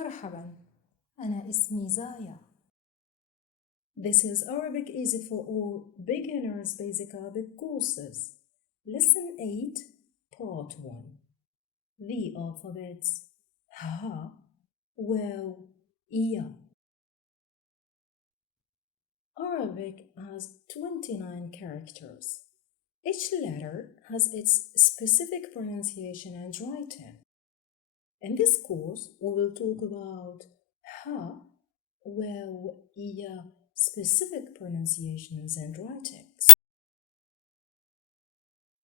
مرحبا، أنا اسمي زايا. This is Arabic Easy for All Beginners Basic Arabic Courses. Lesson 8, Part 1. The alphabets Ha, Waw, Ya. Arabic has 29 characters. Each letter has its specific pronunciation and writing. In this course, we will talk about Ha, Waw, Ya specific pronunciations and writings.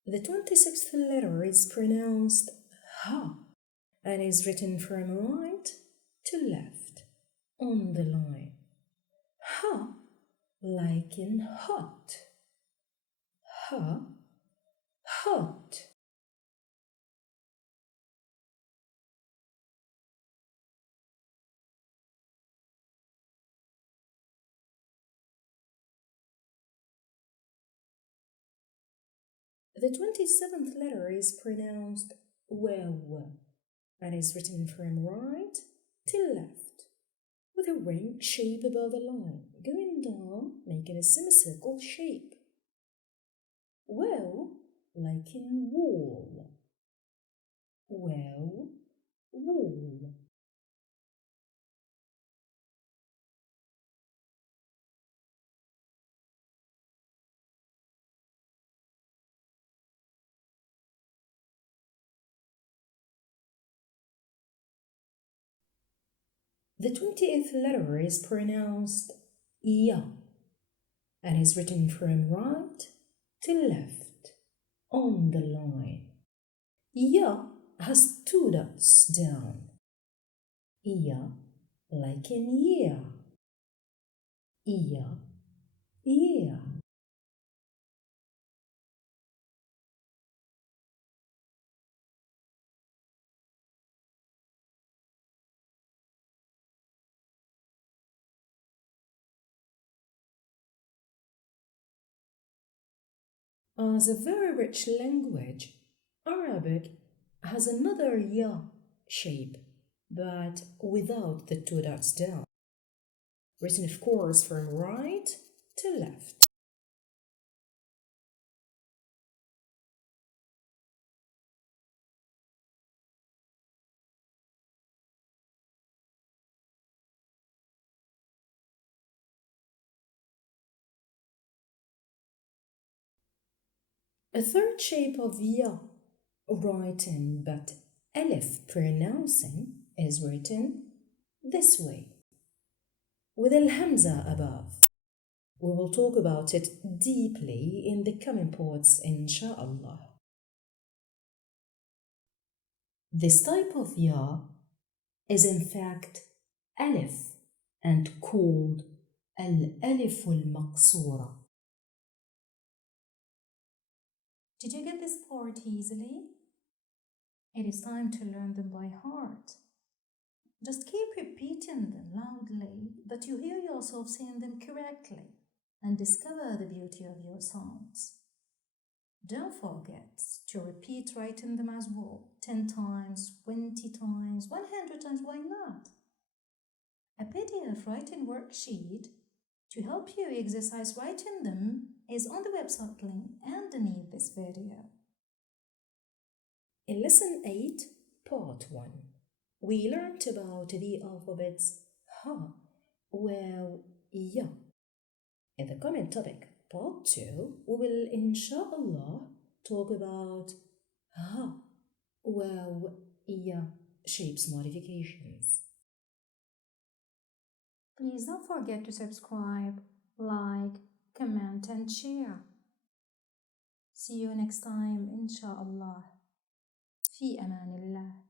The 26th letter is pronounced Ha and is written from right to left on the line. Ha, like in hot. Ha, hot. The 27th letter is pronounced Waw and is written from right to left with a ring shape above the line, going down, making a semicircle shape. Waw, like in wall. Waw, wall. The 28th letter is pronounced Ya and is written from right to left on the line. Ya has two dots down. Ya, like in year. Ya, year. As a very rich language, Arabic has another Ya shape, but without the two dots down, written of course from right to left. A third shape of Ya, written but Alif pronouncing, is written this way, with al-Hamza above. We will talk about it deeply in the coming parts, insha'Allah. This type of Ya is in fact Alif and called al-Alif al-Maqsura. Did you get this part easily? It is time to learn them by heart. Just keep repeating them loudly that you hear yourself saying them correctly and discover the beauty of your sounds. Don't forget to repeat writing them as well, 10 times, 20 times, 100 times, why not? A PDF writing worksheet to help you exercise writing them is on the website link underneath this video. In Lesson 8, Part 1, we learned about the alphabets Ha, Waw, Ya. In the coming topic, Part 2, we will, insha'Allah, talk about Ha, Waw, Ya shapes modifications. Please don't forget to subscribe, like, comment and share. See you next time, insha'Allah. في أمان الله.